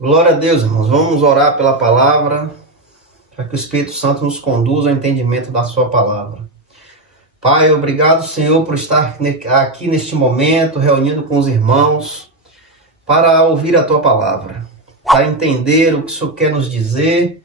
Glória a Deus, irmãos. Vamos orar pela palavra, para que o Espírito Santo nos conduza ao entendimento da sua palavra. Pai, obrigado, Senhor, por estar aqui neste momento, reunindo com os irmãos, para ouvir a tua palavra, para entender o que o Senhor quer nos dizer,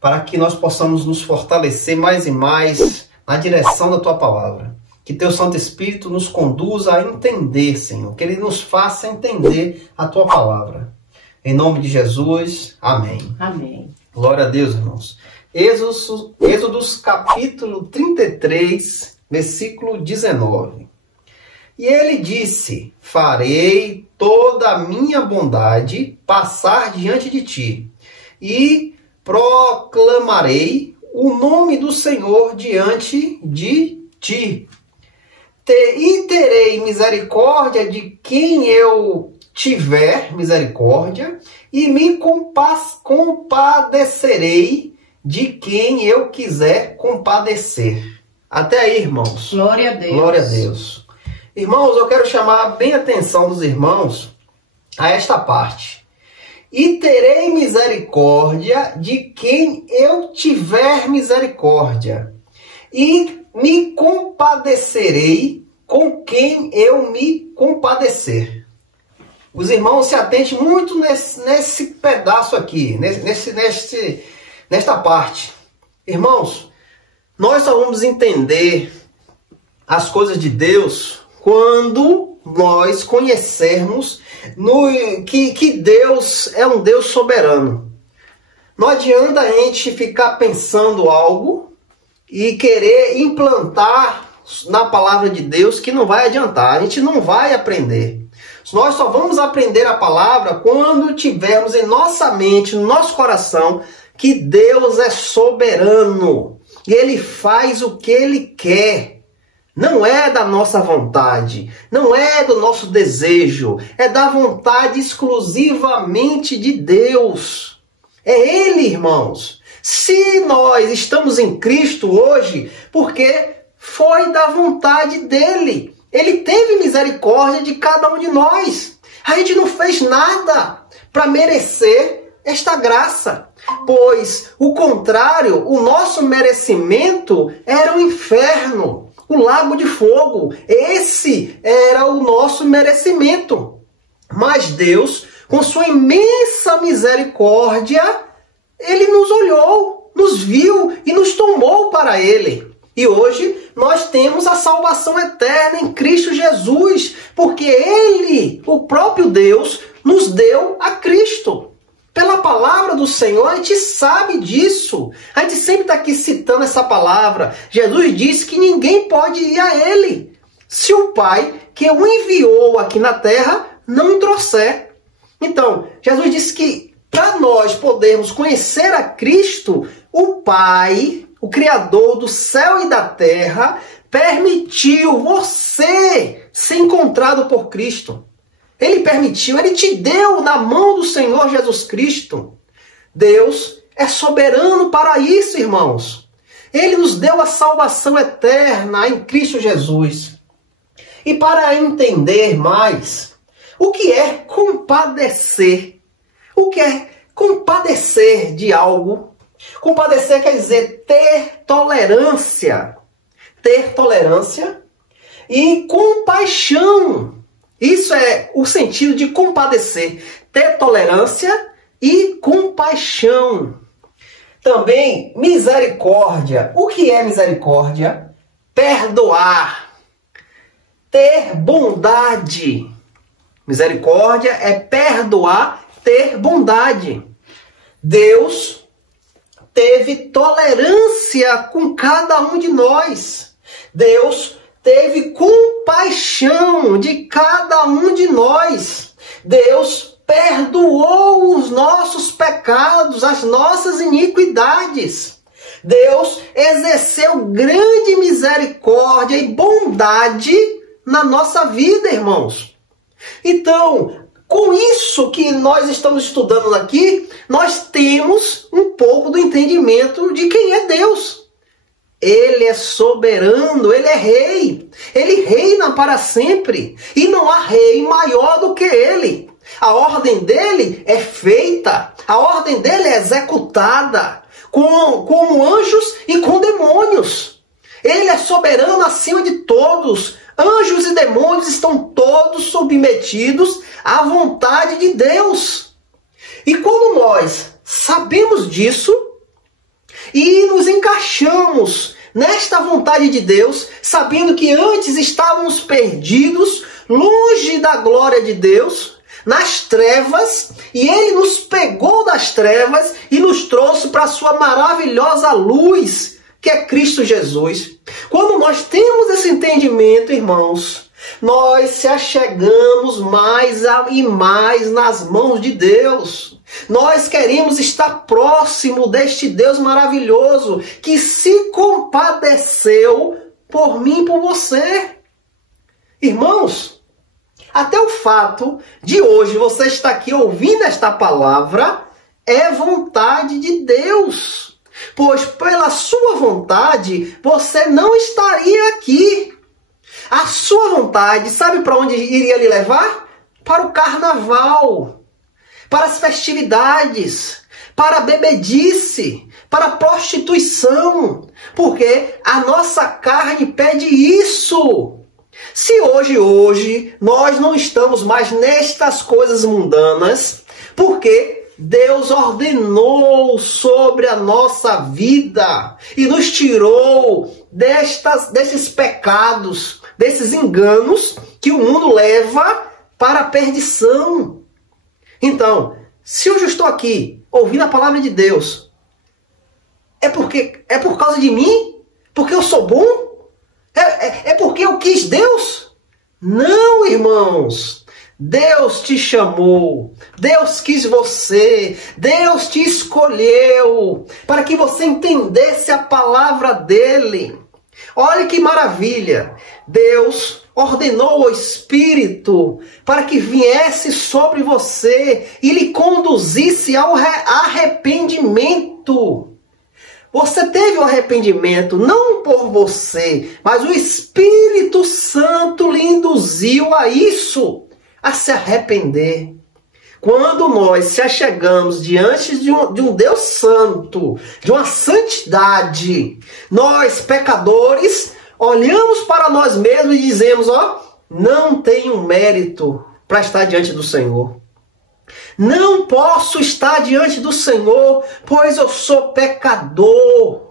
para que nós possamos nos fortalecer mais e mais na direção da tua palavra. Que teu Santo Espírito nos conduza a entender, Senhor, que ele nos faça entender a tua palavra. Em nome de Jesus, amém. Amém. Glória a Deus, irmãos. Êxodos capítulo 33, versículo 19. E ele disse: farei toda a minha bondade passar diante de ti, e proclamarei o nome do Senhor diante de ti. E terei misericórdia de quem eu tiver misericórdia, e me compadecerei de quem eu quiser compadecer. Até aí, irmãos. Glória a Deus. Glória a Deus. Irmãos, eu quero chamar bem a atenção dos irmãos a esta parte. E terei misericórdia de quem eu tiver misericórdia, e me compadecerei com quem eu me compadecer. Os irmãos se atentem muito nesse pedaço aqui, nesta parte. Irmãos, nós só vamos entender as coisas de Deus quando nós conhecermos que Deus é um Deus soberano. Não adianta a gente ficar pensando algo e querer implantar na palavra de Deus que não vai adiantar. A gente não vai aprender. Nós só vamos aprender a palavra quando tivermos em nossa mente, no nosso coração, que Deus é soberano. E Ele faz o que Ele quer. Não é da nossa vontade, não é do nosso desejo, é da vontade exclusivamente de Deus. É Ele, irmãos. Se nós estamos em Cristo hoje, porque foi da vontade dEle. Ele teve misericórdia de cada um de nós. A gente não fez nada para merecer esta graça. Pois, o contrário, o nosso merecimento era o inferno, o lago de fogo. Esse era o nosso merecimento. Mas Deus, com sua imensa misericórdia, Ele nos olhou, nos viu e nos tomou para Ele. E hoje nós temos a salvação eterna em Cristo Jesus, porque Ele, o próprio Deus, nos deu a Cristo. Pela palavra do Senhor, a gente sabe disso. A gente sempre está aqui citando essa palavra. Jesus disse que ninguém pode ir a Ele se o Pai, que o enviou aqui na terra, não o trouxer. Então, Jesus disse que para nós podermos conhecer a Cristo, o Pai, o Criador do céu e da terra, permitiu você ser encontrado por Cristo. Ele permitiu, Ele te deu na mão do Senhor Jesus Cristo. Deus é soberano para isso, irmãos. Ele nos deu a salvação eterna em Cristo Jesus. E para entender mais, o que é compadecer? O que é compadecer de algo? Compadecer quer dizer ter tolerância. Ter tolerância e compaixão. Isso é o sentido de compadecer. Ter tolerância e compaixão. Também misericórdia. O que é misericórdia? Perdoar. Ter bondade. Misericórdia é perdoar, ter bondade. Deus teve tolerância com cada um de nós. Deus teve compaixão de cada um de nós. Deus perdoou os nossos pecados, as nossas iniquidades. Deus exerceu grande misericórdia e bondade na nossa vida, irmãos. Então, com isso que nós estamos estudando aqui, nós temos um pouco do entendimento de quem é Deus. Ele é soberano, Ele é rei. Ele reina para sempre. E não há rei maior do que Ele. A ordem dele é feita, a ordem dele é executada com anjos e com demônios. Ele é soberano acima de todos. Anjos e demônios estão todos submetidos à vontade de Deus. E quando nós sabemos disso e nos encaixamos nesta vontade de Deus, sabendo que antes estávamos perdidos, longe da glória de Deus, nas trevas, e Ele nos pegou das trevas e nos trouxe para a sua maravilhosa luz, que é Cristo Jesus. Quando nós temos esse entendimento, irmãos, nós se achegamos mais e mais nas mãos de Deus. Nós queremos estar próximo deste Deus maravilhoso que se compadeceu por mim e por você. Irmãos, até o fato de hoje você estar aqui ouvindo esta palavra é vontade de Deus. Pois pela sua vontade você não estaria aqui. A sua vontade, sabe para onde iria lhe levar? Para o carnaval, para as festividades, para a bebedice, para a prostituição. Porque a nossa carne pede isso. Se hoje nós não estamos mais nestas coisas mundanas, porque Deus ordenou sobre a nossa vida e nos tirou desses pecados, desses enganos que o mundo leva para a perdição. Então, se hoje eu estou aqui ouvindo a palavra de Deus, é por causa de mim? Porque eu sou bom? É porque eu quis Deus? Não, irmãos. Deus te chamou, Deus quis você, Deus te escolheu para que você entendesse a palavra dele. Olha que maravilha! Deus ordenou o Espírito para que viesse sobre você e lhe conduzisse ao arrependimento. Você teve o arrependimento não por você, mas o Espírito Santo lhe induziu a isso. A se arrepender. Quando nós se achegamos diante de um Deus santo, de uma santidade, nós, pecadores, olhamos para nós mesmos e dizemos, não tenho mérito para estar diante do Senhor. Não posso estar diante do Senhor, pois eu sou pecador.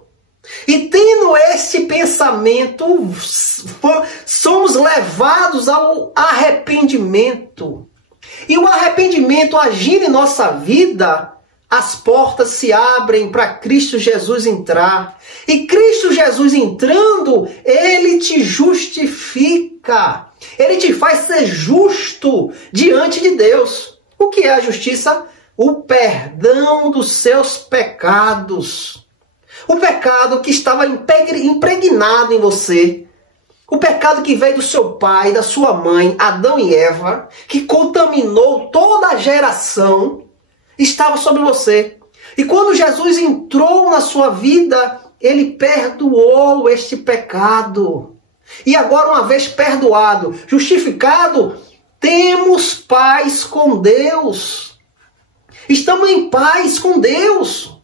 E tendo esse pensamento, somos levados ao arrependimento. E o arrependimento agindo em nossa vida, as portas se abrem para Cristo Jesus entrar. E Cristo Jesus entrando, Ele te justifica. Ele te faz ser justo diante de Deus. O que é a justiça? O perdão dos seus pecados. O pecado que estava impregnado em você. O pecado que veio do seu pai, da sua mãe, Adão e Eva, que contaminou toda a geração, estava sobre você. E quando Jesus entrou na sua vida, Ele perdoou este pecado. E agora, uma vez perdoado, justificado, temos paz com Deus. Estamos em paz com Deus.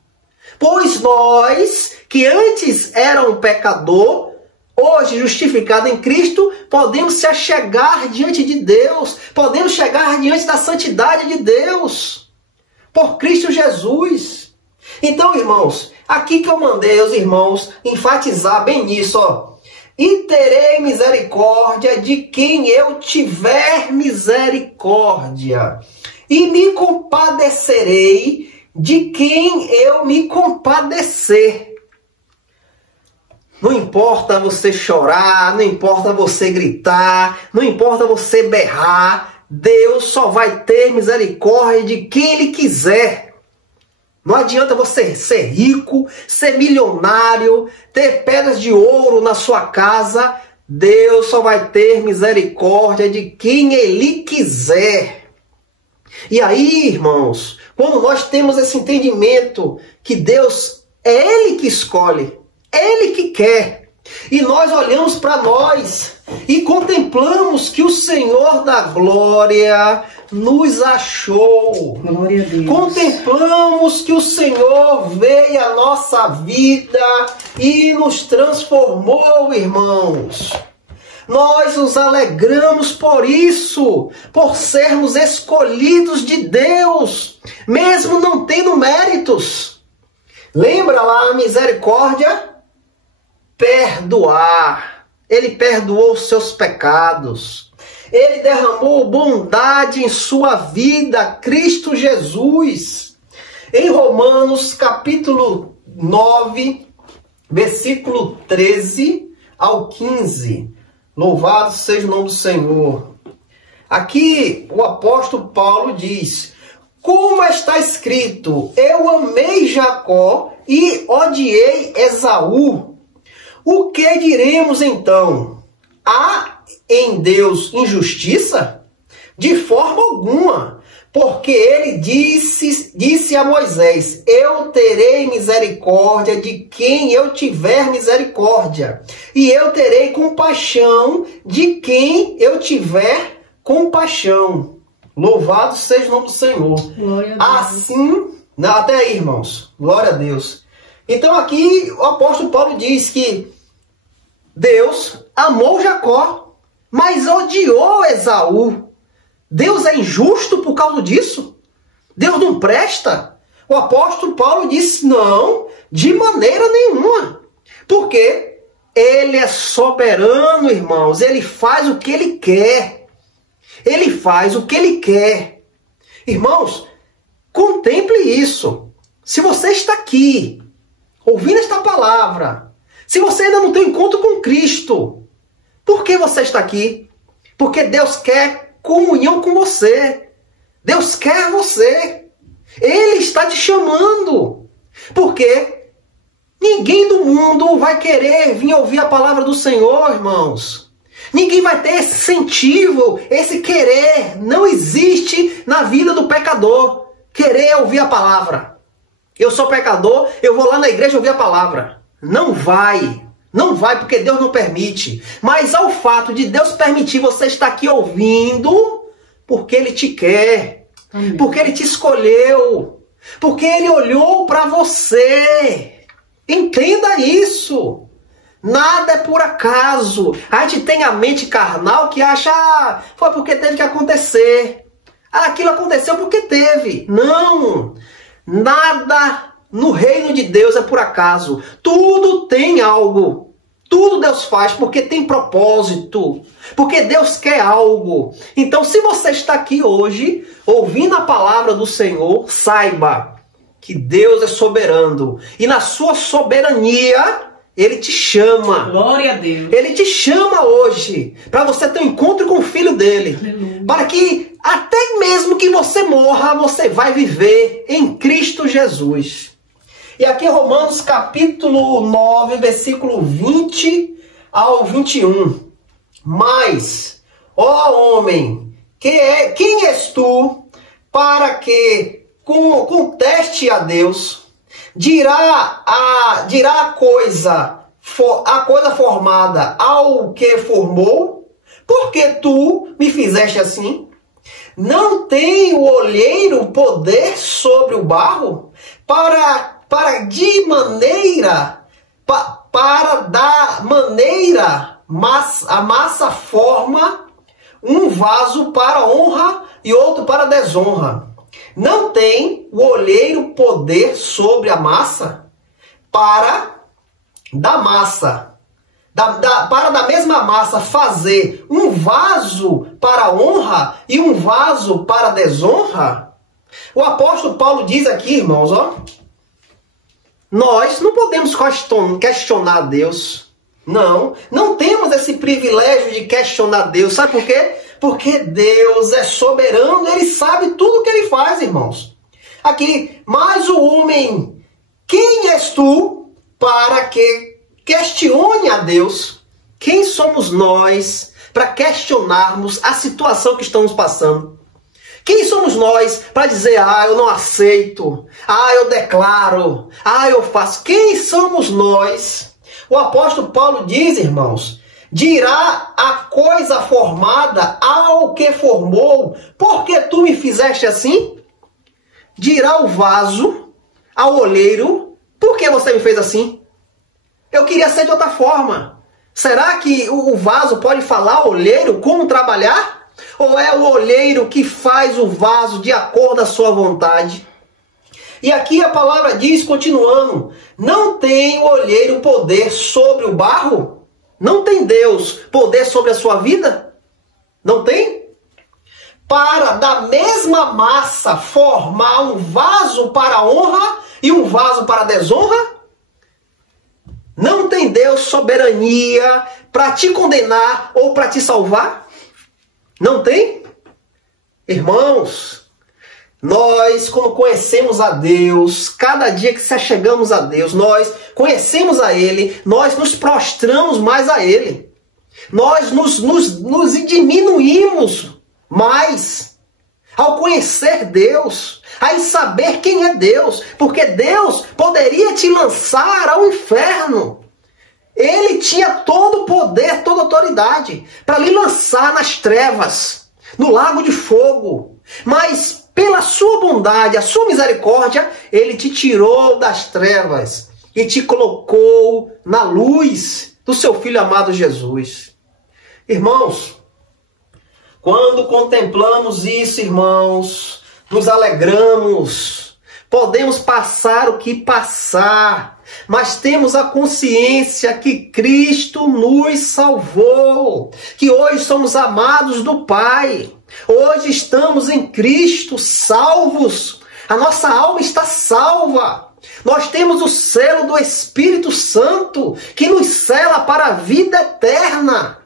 Pois nós, que antes era um pecador, hoje justificado em Cristo, podemos se achegar diante de Deus, podemos chegar diante da santidade de Deus, por Cristo Jesus. Então, irmãos, aqui que eu mandei os irmãos enfatizar bem nisso, e terei misericórdia de quem eu tiver misericórdia, e me compadecerei de quem eu me compadecer. Não importa você chorar, não importa você gritar, não importa você berrar, Deus só vai ter misericórdia de quem Ele quiser. Não adianta você ser rico, ser milionário, ter pedras de ouro na sua casa, Deus só vai ter misericórdia de quem Ele quiser. E aí, irmãos, quando nós temos esse entendimento que Deus é Ele que escolhe, é Ele que quer, e nós olhamos para nós e contemplamos que o Senhor da glória nos achou. Glória a Deus. Contemplamos que o Senhor veio à nossa vida e nos transformou, irmãos. Nós nos alegramos por isso, por sermos escolhidos de Deus, mesmo não tendo méritos. Lembra lá a misericórdia? Perdoar. Ele perdoou os seus pecados. Ele derramou bondade em sua vida, Cristo Jesus. Em Romanos capítulo 9, versículo 13 ao 15. Louvado seja o nome do Senhor. Aqui o apóstolo Paulo diz: como está escrito, eu amei Jacó e odiei Esaú. O que diremos então? Há em Deus injustiça? De forma alguma, porque ele disse a Moisés: eu terei misericórdia de quem eu tiver misericórdia, e eu terei compaixão de quem eu tiver compaixão. Louvado seja o nome do Senhor. Glória a Deus. Assim, até aí, irmãos, glória a Deus. Então aqui o apóstolo Paulo diz que Deus amou Jacó, mas odiou Esaú. Deus é injusto por causa disso? Deus não presta? O apóstolo Paulo disse: não, de maneira nenhuma. Porque ele é soberano, irmãos. Ele faz o que ele quer. Ele faz o que ele quer. Irmãos, contemple isso. Se você está aqui, ouvindo esta palavra, se você ainda não tem encontro com Cristo, por que você está aqui? Porque Deus quer comunhão com você. Deus quer você. Ele está te chamando. Porque ninguém do mundo vai querer vir ouvir a palavra do Senhor, irmãos. Ninguém vai ter esse incentivo, esse querer. Não existe na vida do pecador querer ouvir a palavra. Eu sou pecador, eu vou lá na igreja ouvir a palavra. Não vai. Não vai, porque Deus não permite. Mas ao fato de Deus permitir você estar aqui ouvindo, porque Ele te quer. Amém. Porque Ele te escolheu. Porque Ele olhou para você. Entenda isso. Nada é por acaso. A gente tem a mente carnal que acha, foi porque teve que acontecer. Aquilo aconteceu porque teve. Não. Nada no reino de Deus é por acaso. Tudo tem algo. Tudo Deus faz porque tem propósito. Porque Deus quer algo. Então, se você está aqui hoje, ouvindo a palavra do Senhor, saiba que Deus é soberano. E na sua soberania, Ele te chama. Glória a Deus. Ele te chama hoje para você ter um encontro com o Filho dele. Aleluia. Para que até mesmo que você morra, você vai viver em Cristo Jesus. E aqui Romanos capítulo 9, versículo 20 ao 21. Mas, ó homem, quem és tu para que conteste a Deus? Dirá a coisa formada ao que formou? Porque tu me fizeste assim? Não tem o olheiro poder sobre o barro para da maneira a massa forma um vaso para honra e outro para desonra. Não tem o olheiro poder sobre a massa para da mesma massa fazer um vaso para honra e um vaso para desonra? O apóstolo Paulo diz aqui, irmãos, ó, nós não podemos questionar Deus. Não temos esse privilégio de questionar Deus. Sabe por quê? Porque Deus é soberano, Ele sabe tudo o que Ele faz, irmãos. Aqui, mas o homem, quem és tu para que questione a Deus? Quem somos nós para questionarmos a situação que estamos passando? Quem somos nós para dizer, eu não aceito, eu declaro, eu faço? Quem somos nós? O apóstolo Paulo diz, irmãos, Dirá a coisa formada ao que formou: por que tu me fizeste assim? Dirá o vaso ao olheiro: por que você me fez assim? Eu queria ser de outra forma. Será que o vaso pode falar ao olheiro como trabalhar? Ou é o olheiro que faz o vaso de acordo com a sua vontade? E aqui a palavra diz, continuando: não tem o olheiro poder sobre o barro? Não tem Deus poder sobre a sua vida? Não tem? Para da mesma massa formar um vaso para honra e um vaso para desonra? Não tem Deus soberania para te condenar ou para te salvar? Não tem? Irmãos, nós, quando conhecemos a Deus, cada dia que se achegamos a Deus, nós conhecemos a Ele, nós nos prostramos mais a Ele. Nós nos diminuímos mais ao conhecer Deus, a saber quem é Deus, porque Deus poderia te lançar ao inferno. Ele tinha todo o poder, toda a autoridade para lhe lançar nas trevas, no lago de fogo. Mas pela sua bondade, a sua misericórdia, Ele te tirou das trevas e te colocou na luz do seu Filho amado Jesus. Irmãos, quando contemplamos isso, irmãos, nos alegramos. Podemos passar o que passar, mas temos a consciência que Cristo nos salvou, que hoje somos amados do Pai. Hoje estamos em Cristo, salvos. A nossa alma está salva. Nós temos o selo do Espírito Santo, que nos sela para a vida eterna.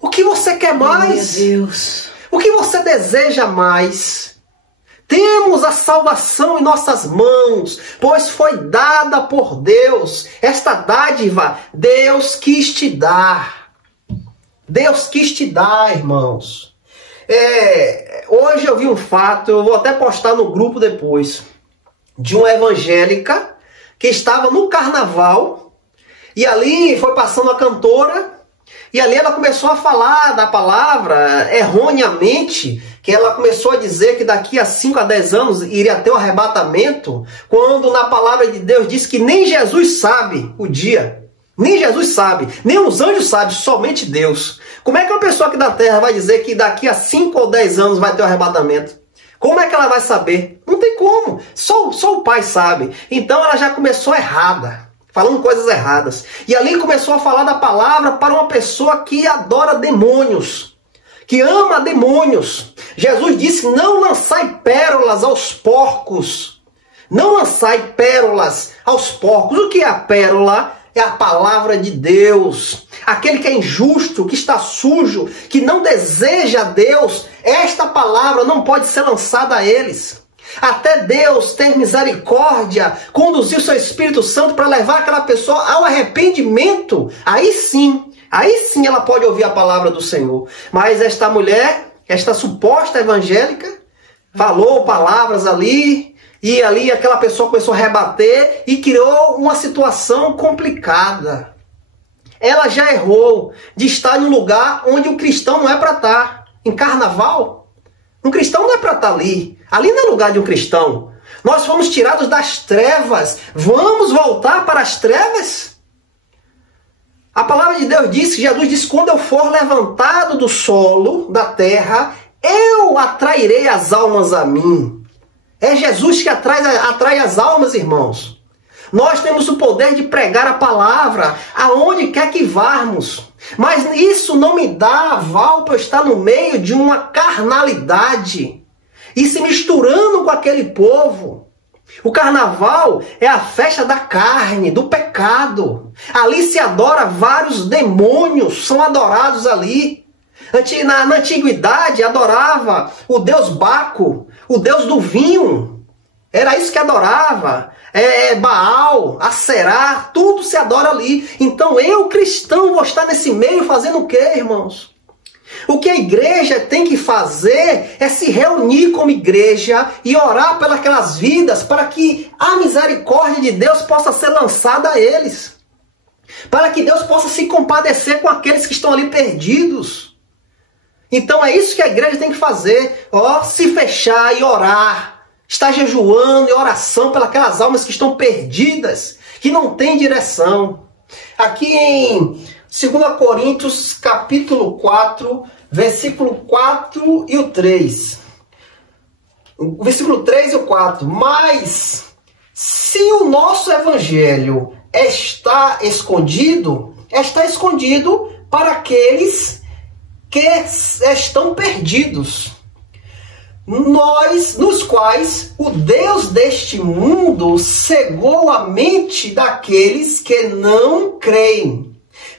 O que você quer mais? Meu Deus. O que você deseja mais? Temos a salvação em nossas mãos, pois foi dada por Deus. Esta dádiva, Deus quis te dar. Deus quis te dar, irmãos. Hoje eu vi um fato, eu vou até postar no grupo depois, de uma evangélica que estava no carnaval, e ali foi passando a cantora, e ali ela começou a falar da palavra erroneamente, que ela começou a dizer que daqui a 5 a 10 anos iria ter o arrebatamento, quando na palavra de Deus diz que nem Jesus sabe o dia. Nem Jesus sabe, nem os anjos sabem, somente Deus. Como é que uma pessoa aqui da terra vai dizer que daqui a 5 ou 10 anos vai ter o arrebatamento? Como é que ela vai saber? Não tem como, só o Pai sabe. Então ela já começou errada, falando coisas erradas. E ali começou a falar da palavra para uma pessoa que adora demônios, que ama demônios. Jesus disse: não lançai pérolas aos porcos. Não lançai pérolas aos porcos. O que é a pérola? É a palavra de Deus. Aquele que é injusto, que está sujo, que não deseja Deus, esta palavra não pode ser lançada a eles. Até Deus ter misericórdia, conduzir o seu Espírito Santo para levar aquela pessoa ao arrependimento, aí sim ela pode ouvir a palavra do Senhor. Mas esta mulher, esta suposta evangélica, falou palavras ali, e ali aquela pessoa começou a rebater e criou uma situação complicada. Ela já errou de estar em um lugar onde o cristão não é para estar. Em carnaval, um cristão não é para estar ali. Ali não é lugar de um cristão. Nós fomos tirados das trevas. Vamos voltar para as trevas? A palavra de Deus diz, Jesus disse: quando eu for levantado do solo, da terra, eu atrairei as almas a mim. É Jesus que atrai as almas, irmãos. Nós temos o poder de pregar a palavra aonde quer que varmos. Mas isso não me dá aval para eu estar no meio de uma carnalidade e se misturando com aquele povo. O carnaval é a festa da carne, do pecado. Ali se adora vários demônios, são adorados ali. Na antiguidade adorava o deus Baco, o deus do vinho. Era isso que adorava. Baal, Aserá, tudo se adora ali. Então eu, cristão, vou estar nesse meio fazendo o quê, irmãos? O que a igreja tem que fazer é se reunir como igreja e orar pelas vidas para que a misericórdia de Deus possa ser lançada a eles. para que Deus possa se compadecer com aqueles que estão ali perdidos. Então é isso que a igreja tem que fazer, se fechar e orar, estar jejuando e oração pelas almas que estão perdidas, que não têm direção. Aqui em 2 Coríntios capítulo 4, versículo 4 e o 3. O versículo 3 e o 4. Mas se o nosso evangelho está escondido para aqueles que estão perdidos, nos quais o Deus deste mundo cegou a mente daqueles que não creem,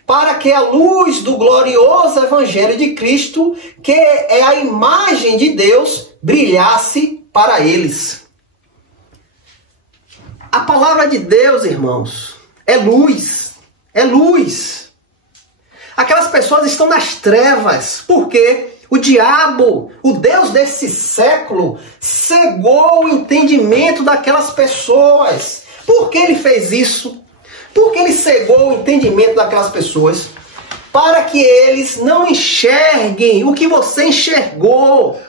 para que a luz do glorioso evangelho de Cristo, que é a imagem de Deus, brilhasse para eles. A palavra de Deus, irmãos, é luz. É luz. Aquelas pessoas estão nas trevas. Por quê? O diabo, o Deus desse século, cegou o entendimento daquelas pessoas. Por que ele fez isso? Por que ele cegou o entendimento daquelas pessoas? Para que eles não enxerguem o que você enxergou.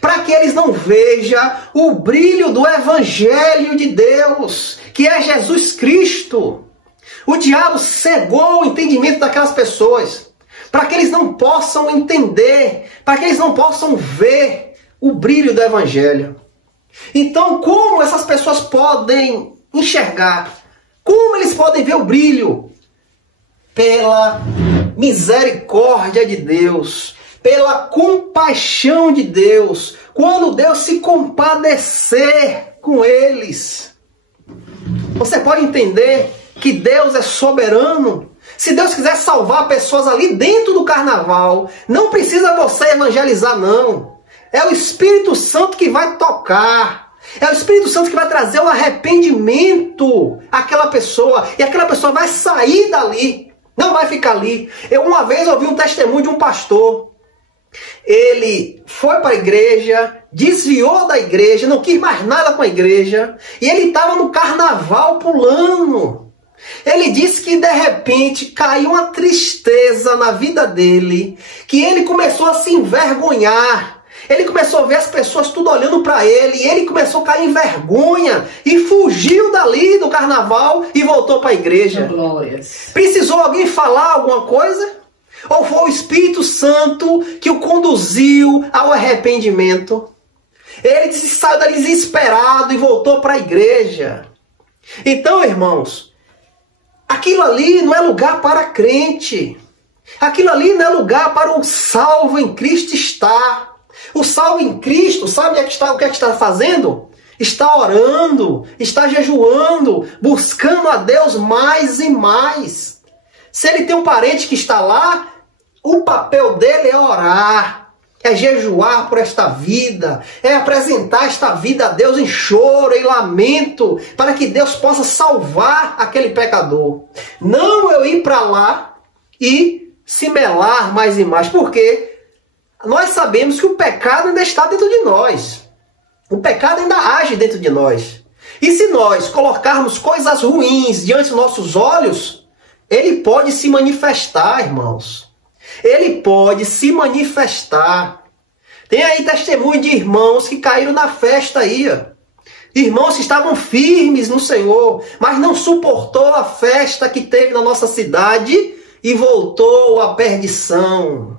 Para que eles não vejam o brilho do Evangelho de Deus, que é Jesus Cristo. O diabo cegou o entendimento daquelas pessoas, para que eles não possam entender, para que eles não possam ver o brilho do Evangelho. Então, como essas pessoas podem enxergar? Como eles podem ver o brilho? Pela misericórdia de Deus, pela compaixão de Deus, quando Deus se compadecer com eles. Você pode entender que Deus é soberano. Se Deus quiser salvar pessoas ali dentro do carnaval, não precisa você evangelizar, não. É o Espírito Santo que vai tocar. É o Espírito Santo que vai trazer o arrependimento àquela pessoa. E aquela pessoa vai sair dali. Não vai ficar ali. Eu uma vez ouvi um testemunho de um pastor. Ele foi para a igreja, desviou da igreja, não quis mais nada com a igreja. E ele estava no carnaval pulando. Ele disse que de repente caiu uma tristeza na vida dele, que ele começou a se envergonhar. Ele começou a ver as pessoas tudo olhando para ele, e ele começou a cair em vergonha e fugiu dali do carnaval e voltou para a igreja. Glórias. Precisou alguém falar alguma coisa? Ou foi o Espírito Santo que o conduziu ao arrependimento? Ele saiu dali desesperado e voltou para a igreja. Então, irmãos, aquilo ali não é lugar para crente. Aquilo ali não é lugar para o salvo em Cristo estar. O salvo em Cristo, sabe o que é que está fazendo? Está orando, está jejuando, buscando a Deus mais e mais. Se ele tem um parente que está lá, o papel dele é orar, é jejuar por esta vida, é apresentar esta vida a Deus em choro e lamento, para que Deus possa salvar aquele pecador. Não eu ir para lá e se melar mais e mais, porque nós sabemos que o pecado ainda está dentro de nós. O pecado ainda age dentro de nós. E se nós colocarmos coisas ruins diante dos nossos olhos, ele pode se manifestar, irmãos. Ele pode se manifestar. Tem aí testemunho de irmãos que caíram na festa aí, ó. Irmãos que estavam firmes no Senhor, mas não suportou a festa que teve na nossa cidade e voltou à perdição.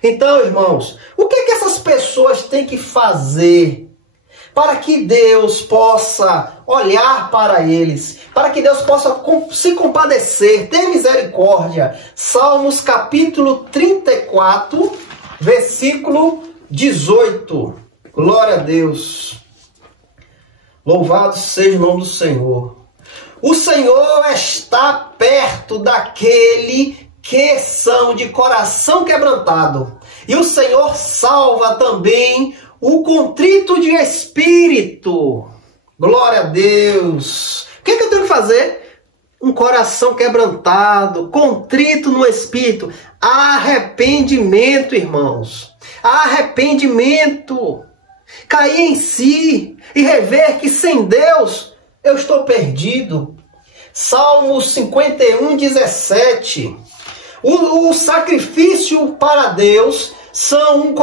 Então, irmãos, o que essas pessoas têm que fazer para que Deus possa olhar para eles, para que Deus possa se compadecer, ter misericórdia? Salmos capítulo 34, versículo 18. Glória a Deus. Louvado seja o nome do Senhor. O Senhor está perto daquele que são de coração quebrantado. E o Senhor salva também o contrito de espírito. Glória a Deus. O que eu tenho que fazer? Um coração quebrantado, contrito no espírito. Arrependimento, irmãos. Arrependimento. Cair em si e rever que sem Deus eu estou perdido. Salmos 51, 17. O sacrifício para Deus são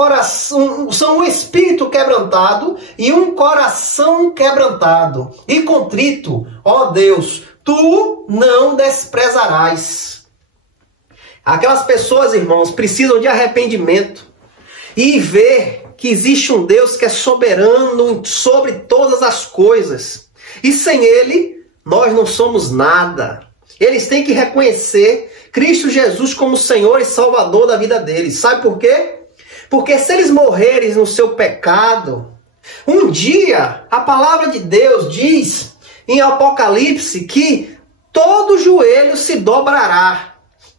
um espírito quebrantado e um coração quebrantado. E contrito, ó Deus, tu não desprezarás. Aquelas pessoas, irmãos, precisam de arrependimento e ver que existe um Deus que é soberano sobre todas as coisas. E sem Ele, nós não somos nada. Eles têm que reconhecer Cristo Jesus como Senhor e Salvador da vida deles. Sabe por quê? Porque se eles morrerem no seu pecado, um dia a palavra de Deus diz em Apocalipse que todo joelho se dobrará,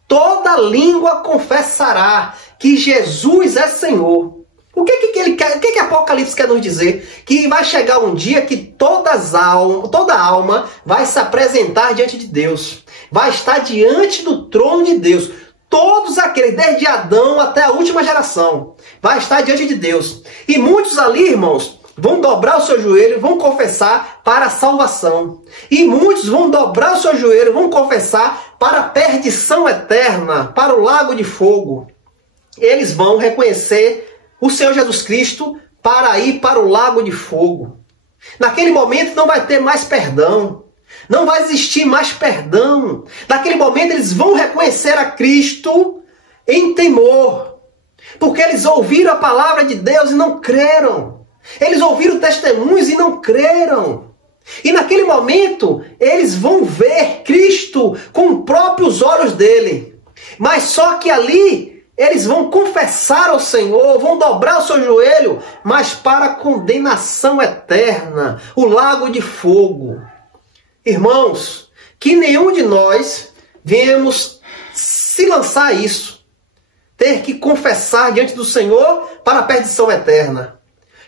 toda língua confessará que Jesus é Senhor. O que Apocalipse quer nos dizer? Que vai chegar um dia que toda alma vai se apresentar diante de Deus. Vai estar diante do trono de Deus. Todos aqueles, desde Adão até a última geração, vai estar diante de Deus. E muitos ali, irmãos, vão dobrar o seu joelho, vão confessar para a salvação. E muitos vão dobrar o seu joelho, vão confessar para a perdição eterna, para o lago de fogo. Eles vão reconhecer o Senhor Jesus Cristo para ir para o lago de fogo. Naquele momento não vai ter mais perdão. Não vai existir mais perdão. Naquele momento eles vão reconhecer a Cristo em temor. Porque eles ouviram a palavra de Deus e não creram. Eles ouviram testemunhos e não creram. E naquele momento eles vão ver Cristo com os próprios olhos dele. Mas só que ali eles vão confessar ao Senhor, vão dobrar o seu joelho, mas para a condenação eterna, o lago de fogo. Irmãos, que nenhum de nós venhamos se lançar a isso. Ter que confessar diante do Senhor para a perdição eterna.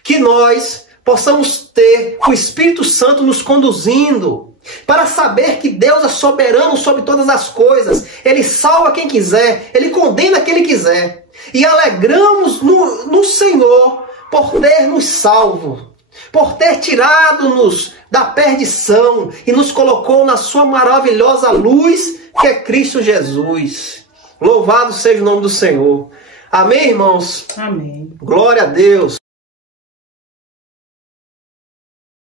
Que nós possamos ter o Espírito Santo nos conduzindo para saber que Deus é soberano sobre todas as coisas. Ele salva quem quiser, Ele condena quem Ele quiser. E alegramos no Senhor por ter nos salvo, por ter tirado-nos da perdição e nos colocou na sua maravilhosa luz, que é Cristo Jesus. Louvado seja o nome do Senhor. Amém, irmãos? Amém. Glória a Deus.